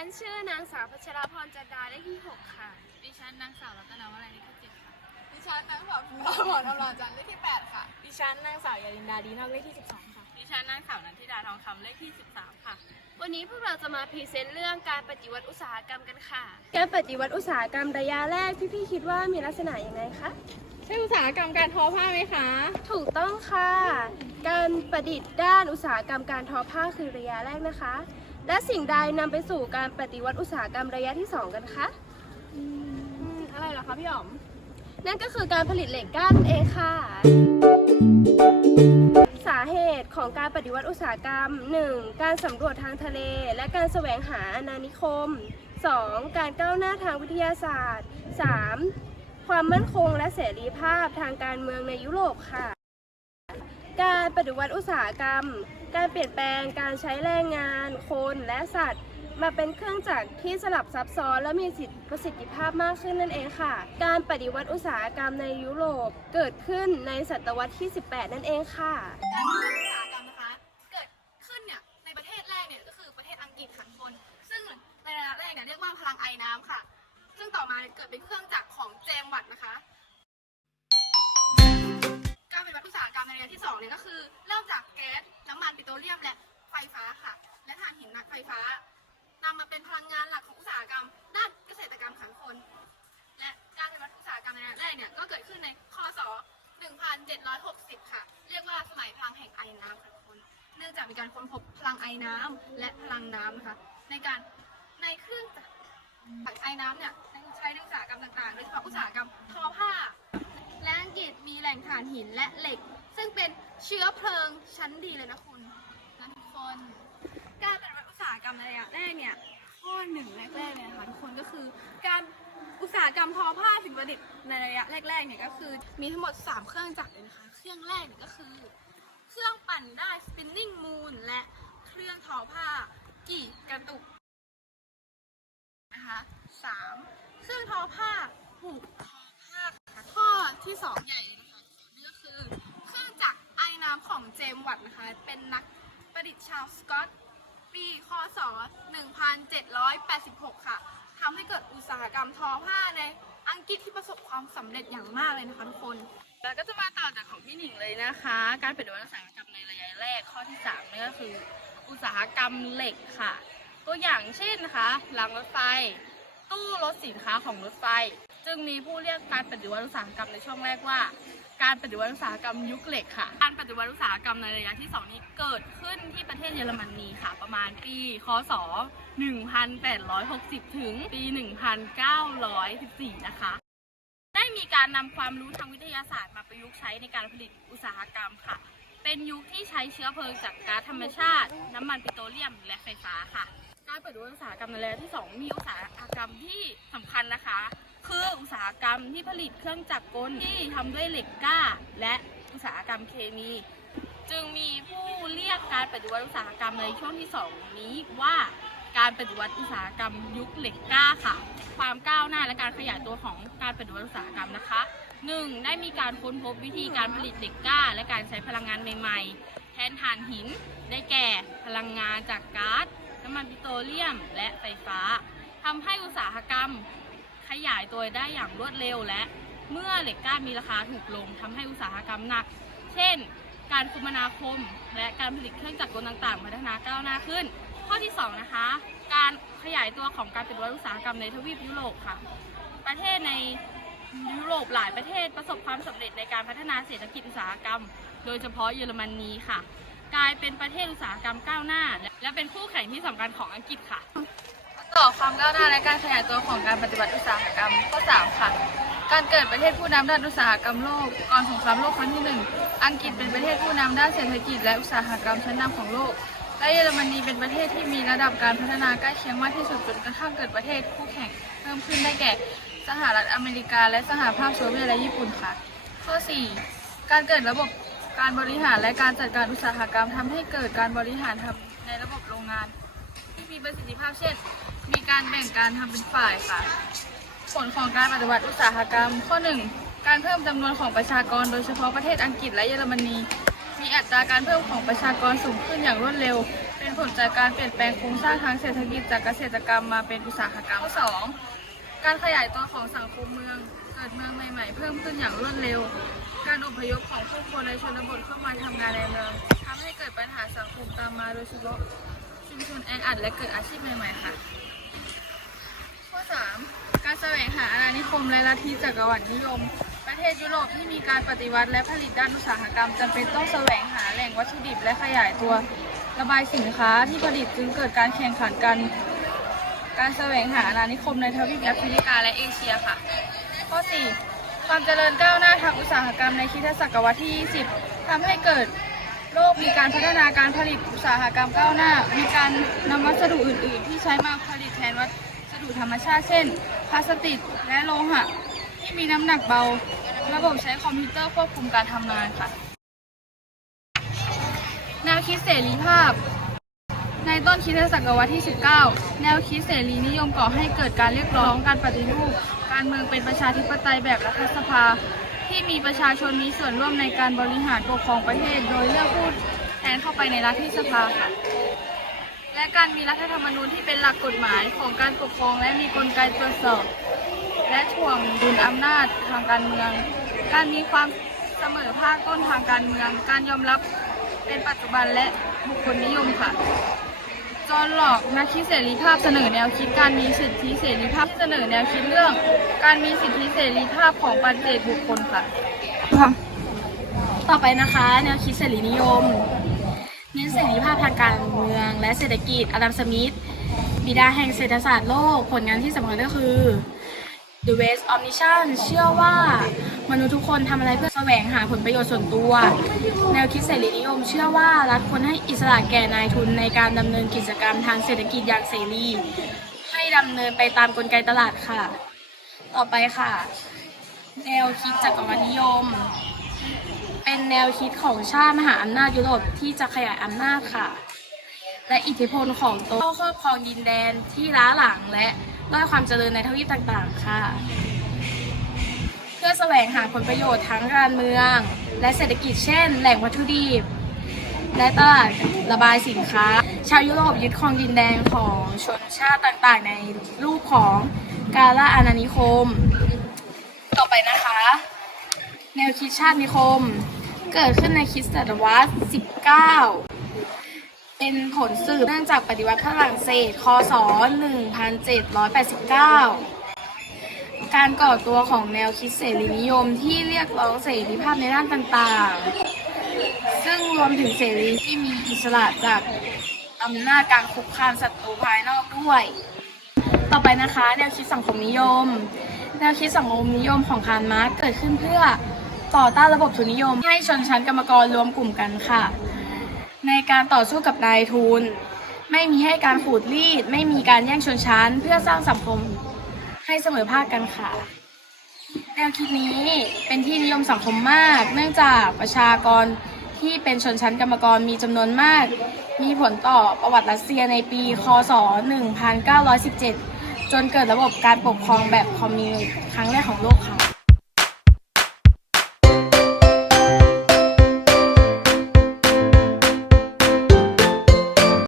ฉันชื่อนางสาวพัชราพรจันดาเลขที่6ค่ะ ดิฉันนางสาวรัตนาวลัยเลขที่เจ็ดค่ะ ดิฉันนางสาวพิมพาพรอมรจันทร์เลขที่ 8 ค่ะ ดิฉันนางสาวยาลินดาดีนอกเลขที่ 12 ค่ะ ดิฉันนางสาวนันทิดาทองคำเลขที่ 13 ค่ะ วันนี้พวกเราจะมาพรีเซนต์เรื่องการปฏิวัติอุตสาหกรรมกันค่ะ การปฏิวัติอุตสาหกรรมระยะแรกพี่ๆคิดว่ามีลักษณะยังไงคะ ใช่อุตสาหกรรมการทอผ้าไหมคะ ถูกต้องค่ะ การประดิษฐ์ด้านอุตสาหกรรมการทอผ้าคือระยะแรกนะคะ และสิ่งใดนำไปสู่การปฏิวัติอุตสาหกรรมระยะที่ 2 กันคะอะไรเหรอคะพี่อ๋อม นั่นก็คือการผลิตเหล็กก้านนั่นเองค่ะ สาเหตุของการปฏิวัติอุตสาหกรรม 1. การสำรวจทางทะเล และการแสวงหาอาณานิคม 2. การก้าวหน้าทางวิทยาศาสตร์ 3. ความมั่นคงและเสรีภาพทางการเมืองในยุโรปค่ะ การปฏิวัติอุตสาหกรรม การเปลี่ยนแปลงการใช้แรงงาน คนและสัตว์ มาเป็นเครื่องจักรที่สลับซับซ้อนและมีประสิทธิภาพมากขึ้นนั่นเองค่ะ การปฏิวัติอุตสาหกรรมในยุโรปเกิดขึ้นในศตวรรษที่ 18 นั่นเองค่ะ การปฏิวัติอุตสาหกรรมนะคะ เกิดขึ้นเนี่ยในประเทศแรกเนี่ยก็คือประเทศอังกฤษค่ะคน ซึ่งในระยะแรกเนี่ยเรียกว่าพลังไอน้ำค่ะ ซึ่งต่อมาเกิดเป็นเครื่องจักรของเจมวัตนะคะการปฏิวัติอุตสาหกรรมในระยะที่สองเนี่ยก็คือเริ่มจากแก๊ส โตรเลียมและไฟฟ้าค่ะ และถ่านหินนักไฟฟ้านำมาเป็นพลังงานหลักของอุตสาหกรรม ด้านเกษตรกรรมขังคน และการปฏิวัติอุตสาหกรรมในระยะแรกเนี่ยก็เกิดขึ้นในคศ 1760 ค่ะ เรียกว่าสมัยพลังแห่งไอน้ำค่ะคน เนื่องจากมีการค้นพบพลังไอน้ำและพลังน้ำนะคะในการในเครื่องจักรไอน้ำเนี่ยใช้ในอุตสาหกรรมต่างๆโดยเฉพาะอุตสาหกรรมทอผ้า งกฤษมีแหล่งถ่านหินและเหล็ก ซึ่งเป็นเชื้อเพลิงชั้นดีเลยนะคุณนะทุกคน การปฏิวัติอุตสาหกรรมในระยะแรกเนี่ยข้อหนึ่งแรกๆเลยนะคะทุกคนก็คือการอุตสาหกรรมทอผ้าสิ่งประดิษฐ์ในระยะแรกๆเนี่ยก็คือมีทั้งหมด 3 เครื่องจักรเลยนะคะ เครื่องแรกเนี่ยก็คือ เครื่องปั่นได้ spinning moon และเครื่องทอผ้ากี่กระตุกนะคะสามเครื่องทอผ้าผูกทอ ที่สองใหญ่เลยนะคะนี่ก็คือเครื่องจักรไอน้ำของเจมส์วัตต์นะคะ เป็นนักประดิษฐ์ชาวสกอต ปีคศ 1786 ค่ะทำให้เกิดอุตสาหกรรมทอผ้าในอังกฤษที่ประสบความสำเร็จอย่างมากเลยนะคะทุกคน แล้วก็จะมาต่อจากของพี่หนิงเลยนะคะ การเปฏิวัติอุสาหกรรมในระยะแรกข้อที่3นั่ก็คือ อุตสาหกรรมเหล็กค่ะ ตัวอย่างเช่นนะคะรางรถไฟ ตู้รถสินค้าของรถไฟ จึงมีผู้เรียกการปฏิวัติอุตสาหกรรมในช่วงแรกว่า การปฏิวัติอุตสาหกรรมยุคเหล็กค่ะ การปฏิวัติอุตสาหกรรมในระยะที่ 2 นี้เกิดขึ้นที่ประเทศเยอรมนีค่ะ ประมาณปี คศ 1860 ถึงปี 1914 นะคะ ได้มีการนำความรู้ทางวิทยาศาสตร์มาประยุกต์ใช้ในการผลิตอุตสาหกรรมค่ะ เป็นยุคที่ใช้เชื้อเพลิงจากก๊าซธรรมชาติ น้ำมันปิโตรเลียม และไฟฟ้าค่ะ การปฏิวัติอุตสาหกรรมในระยะที่ 2 มีอุตสาหกรรมที่สำคัญนะคะ คืออุตสาหกรรมที่ผลิตเครื่องจักรกลที่ทำด้วยเหล็กกล้า และอุตสาหกรรมเคมี จึงมีผู้เรียกการปฏิวัติอุตสาหกรรมในช่วงที่2นี้ว่าการปฏิวัติอุตสาหกรรมยุคเหล็กกล้าค่ะ ความก้าวหน้าและการขยายตัวของการปฏิวัติอุตสาหกรรมนะคะ 1. ได้มีการค้นพบวิธีการผลิตเหล็กกล้า และการใช้พลังงานใหม่ๆ แทนถ่านหิน ได้แก่พลังงานจากก๊าซน้ำมันปิโตรเลียม และไฟฟ้าทำให้อุตสาหกรรม ขยายตัวได้อย่างรวดเร็วและ เมื่อเหล็กกล้ามีราคาถูกลงทำให้อุตสาหกรรมหนัก เช่น การคมนาคม และการผลิตเครื่องจักรกลต่างๆ พัฒนาก้าวหน้าขึ้น ข้อที่ 2 นะคะ การขยายตัวของการปฏิวัตอุตสาหกรรมในทวีปยุโรปค่ะ ประเทศในยุโรปหลายประเทศประสบความสำเร็จในการพัฒนาเศรษฐกิจอุตสาหกรรม โดยเฉพาะเยอรมนีค่ะ กลายเป็นประเทศอุตสาหกรรมก้าวหน้า และเป็นคู่แข่งที่สำคัญของอังกฤษค่ะ ต่อความก้าวหน้าและการขยายตัวของการปฏิวัติอุตสาหกรรมข้อ3ค่ะ การเกิดประเทศผู้นำด้านอุตสาหกรรมโลกก่อนสงครามโลกครั้งที่ 1 อังกฤษเป็นประเทศผู้นำด้านเศรษฐกิจและอุตสาหกรรมชั้นนำของโลก และเยอรมนีเป็นประเทศที่มีระดับการพัฒนาใกล้เคียงมากที่สุดจนกระทั่งเกิดประเทศคู่แข่งเพิ่มขึ้นได้แก่ สหรัฐอเมริกา และสหภาพโซเวียตและญี่ปุ่นค่ะ ข้อ 4 การเกิดระบบการบริหารและการจัดการอุตสาหกรรมทำให้เกิดการบริหารทำในระบบโรงงาน มีประสิทธิภาพเช่น มีการแบ่งการทำเป็นฝ่ายค่ะ ผลของการปฏิวัติอุตสาหกรรม ข้อ 1 การเพิ่มจำนวนของประชากร โดยเฉพาะประเทศอังกฤษและเยอรมนี มีอัตราการเพิ่มของประชากรสูงขึ้นอย่างรวดเร็ว เป็นผลจากการเปลี่ยนแปลงโครงสร้างทางเศรษฐกิจจากเกษตรกรรมมาเป็นอุตสาหกรรมข้อสองการขยายตัวของสังคมเมือง เกิดเมืองใหม่ ๆ เพิ่มขึ้นอย่างรวดเร็ว การอพยพของผู้คนในชนบทเข้ามาทำงานในเมืองทำให้เกิดปัญหาสังคมตามมาโดยเฉพาะ มชนแออัดและเกิดอาชีพใหม่ๆค่ะ ข้อ 3 การแสวงหาอาณานิคมและลัทธิจักรวรรดินิยม ประเทศยุโรปที่มีการปฏิวัติและผลิตด้านอุตสาหกรรมจำเป็นต้องแสวงหาแหล่งวัตถุดิบและขยายตัว ระบายสินค้าที่ผลิตจึงเกิดการแข่งขันกัน การแสวงหาอาณานิคมในทวีปแอฟริกาและเอเชียค่ะ ข้อ 4 ความเจริญก้าวหน้าทางอุตสาหกรรมในคริสตศตวรรษที่ 20ทำให้เกิด ลกมีการพัฒนาการผลิตอุตสาหกรรมก้าวหน้า มีการนำวัสดุอื่น ๆ ที่ใช้มาผลิตแทนวัสดุธรรมชาติ เช่น พลาสติกและโลหะ ที่มีน้ำหนักเบา ระบบใช้คอมพิวเตอร์ควบคุมการทำงานค่ะแนวคิดเสรีภาพ ในต้นคริสตศตวรรษที่ 19 แนวคิดเสรีนิยมก่อให้เกิดการเรียกร้องการปฏิรูป การเมืองเป็นประชาธิปไตยแบบรัฐสภา ที่มีประชาชนมีส่วนร่วมในการบริหารปกครองประเทศ โดยเลือกผู้แทนเข้าไปในรัฐสภาค่ะและการมีรัฐธรรมนูญที่เป็นหลักกฎหมายของการปกครองและมีกลไกตรวจสอบ และถ่วงดุลอำนาจทางการเมือง การมีความเสมอภาคต้นทางการเมือง การยอมรับเป็นปัจจุบันและบุคคลนิยมค่ะ จอห์นหลอกนักคิดเสรีภาพเสนอแนวคิดการมีสิทธิเสรีภาพเสนอแนวคิดเรื่อง การมีสิทธิเสรีภาพของปัจเจกบุคคลค่ะ ต่อไปนะคะ แนวคิดเสรีนิยม เน้นเสรีภาพทางการเมืองและเศรษฐกิจอดัมสมิธบิดาแห่งเศรษฐศาสตร์โลกผลงานที่สำคัญก็คือ The Ways of Nation เชื่อว่ามนุษย์ทุกคนทำอะไรเพื่อแสวงหาผลประโยชน์ส่วนตัว แนวคิดเสรีนิยม เชื่อว่ารัฐควรให้อิสระแก่นายทุนในการดำเนินกิจกรรมทางเศรษฐกิจอย่างเสรี ให้ดำเนินไปตามกลไกตลาดค่ะ ต่อไปค่ะ แนวคิดจักรวรรดินิยม เป็นแนวคิดของชาติมหาอำนาจยุโรปที่จะขยายอำนาจค่ะ และอิทธิพลของตนเข้าครอบครองดินแดนที่ล้าหลังและ ด้อยความเจริญในทวีปต่างๆ ค่ะ เพื่อแสวงหาผลประโยชน์ทั้งการเมือง และเศรษฐกิจเช่น แหล่งวัตถุดิบและตลาดระบายสินค้า ชาวยุโรปยึดครองดินแดนของชนชาติต่างๆ ในรูปของการล่าอาณานิคม ต่อไปนะคะ แนวคิดชาตินิคม เกิดขึ้นในคริสตศตวรรษ19 เป็นผลสืบเนื่องจากปฏิวัติฝรั่งเศส คศ 1789 การก่อตัวของแนวคิดเสรีนิยมที่เรียกร้องเสรีภาพในด้านต่างๆ ซึ่งรวมถึงเสรีที่มีอิสระจากอำนาจการคุกคามศัตรูภายนอกด้วย ต่อไปนะคะแนวคิดสังคมนิยม แนวคิดสังคมนิยมของคาร์ลมาร์กซ์เกิดขึ้นเพื่อต่อต้านระบบทุนนิยม ให้ชนชั้นกรรมกรรวมกลุ่มกันค่ะ ในการต่อสู้กับนายทุน ไม่มีให้การขูดรีด ไม่มีการแย่งชนชั้น เพื่อสร้างสังคมให้เสมอภาคกันค่ะแนวคิดนี้เป็นที่นิยมสังคมมาก เนื่องจากประชากรที่เป็นชนชั้นกรรมกรมีจำนวนมาก มีผลต่อประวัติรัสเซียในปี คศ 1917 จนเกิดระบบการปกครองแบบคอมมิวนิสต์ครั้งแรกของโลกค่ะ